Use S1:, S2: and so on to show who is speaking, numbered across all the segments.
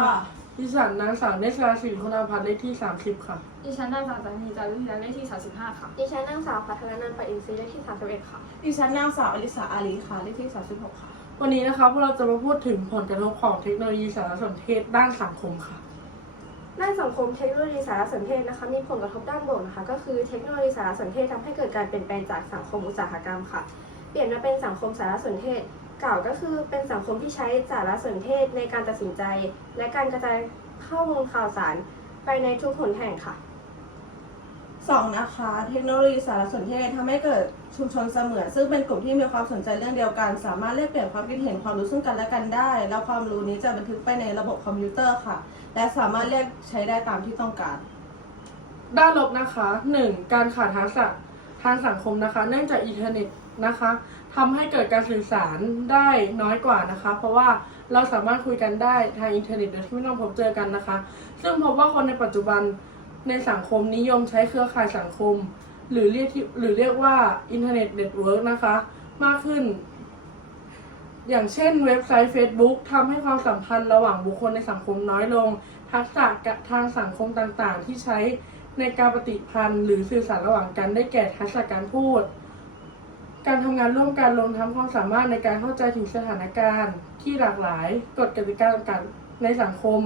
S1: ค่ะ
S2: ดิฉันนางสาวเนชราศิริคุณาพัฒน์เลขที่ 30 ค่ะ
S3: ดิฉันนางสาวสันนิจารุธิรัตน์เลขที่ 35 ค่ะ
S4: ดิฉันนางสาวพัฒนานันท์ปอินทรีย์เลขที่ 31 ค่ะ
S1: ดิฉันนางสาวอลิสาอาลีค่ะเลขที่ 36 ค่ะ
S2: วันนี้นะคะพวกเราจะมาพูดถึงผลกระทบของเทคโนโลยีสารสนเทศด้านสังคมค่ะ
S4: ด้านสังคมเทคโนโลยีสารสนเทศนะคะมีผลกระทบด้านบวกนะคะ ก็คือเทคโนโลยีสารสนเทศทำให้เกิดการเปลี่ยนแปลงจากสังคมอุตสาหกรรมค่ะ เปลี่ยนมาเป็นสังคมสารสนเทศ เก่าก็คือเป็นสังคมที่ใช้สารสนเทศในการตัดสินใจ และการกระจายข้อมูลข่าวสารไปในทุกหนแห่งค่ะ
S1: 2 นะคะ เทคโนโลยีสารสนเทศทำให้เกิดชุมชนเสมือน ซึ่งเป็นกลุ่มที่มีความสนใจเรื่องเดียวกัน สามารถแลกเปลี่ยนความคิดเห็นความรู้ซึ่งกันและกันได้ แล้วความรู้นี้จะบันทึกไปในระบบคอมพิวเตอร์ค่ะ และสามารถเรียกใช้ได้ตามที่ต้องการ
S2: ด้านลบนะคะ 1. การขาดทักษะ ทางสังคมนะคะ เนื่องจากอินเทอร์เน็ตนะคะทำให้เกิดการสื่อสารได้น้อยกว่านะคะ เพราะว่าเราสามารถคุยกันได้ทางอินเทอร์เน็ตโดยที่ไม่ต้องพบเจอกันนะคะ ซึ่งพบว่าคนในปัจจุบันในสังคมนิยมใช้เครือข่ายสังคม หรือเรียกที่หรือเรียกว่าอินเทอร์เน็ตเน็ตเวิร์กนะคะ มากขึ้น อย่างเช่น เว็บไซต์ Facebook ทำให้ความสัมพันธ์ระหว่างบุคคลในสังคมน้อยลง ทักษะทางสังคมต่างๆ ที่ใช้ ในการปฏิพันธ์หรือสื่อสารระหว่างกันได้แก่ทักษะการพูด การทำงานร่วมกันรวมทั้งความสามารถในการเข้าใจถึงสถานการณ์ที่หลากหลายกฎกติกาต่างๆในสังคม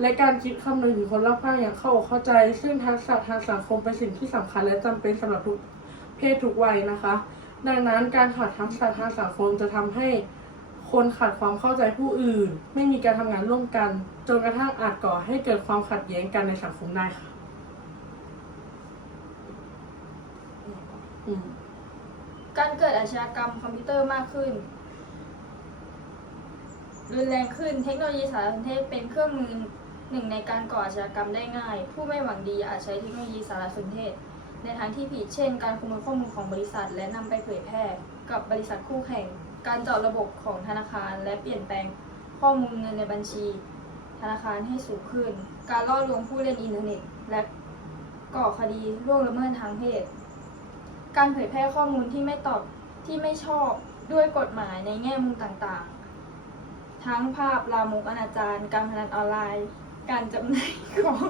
S2: และการคิดคำนึงถึงคนรอบข้างอย่างเข้าอกเข้าใจ ซึ่งทักษะทางสังคมเป็นสิ่งที่สำคัญและจำเป็นสำหรับทุกเพศทุกวัยนะคะ ดังนั้นการขาดทักษะทางสังคมจะทำให้คนขาดความเข้าใจผู้อื่น ไม่มีการทำงานร่วมกัน จนกระทั่งอาจก่อให้เกิดความขัดแย้งกันในสังคมได้ค่ะอืม
S3: การเกิดอาชญากรรมคอมพิวเตอร์มากขึ้น รุนแรงขึ้นเทคโนโลยีสารสนเทศเป็นเครื่องมือหนึ่งในการก่ออาชญากรรมได้ง่าย ผู้ไม่หวังดีอาจใช้เทคโนโลยีสารสนเทศ ในทางที่ผิดเช่น การขโมยข้อมูลของบริษัท และนำไปเผยแพร่ กับบริษัทคู่แข่ง การเจาะระบบของธนาคาร และเปลี่ยนแปลงข้อมูลเงินในบัญชี ธนาคารให้สูงขึ้น การล่อลวงผู้เล่นอินเทอร์เน็ต และก่อคดีล่วงละเมิดทางเพศ การเผยแพร่ข้อมูลที่ไม่ตอบที่ไม่ชอบด้วยกฎหมายในแง่มุมต่างๆ ทั้งภาพลามกอนาจารการพนันออนไลน์ การจำหน่ายของ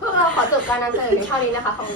S4: พวกเราขอจบการนำเสนอในเท่านี้นะคะของ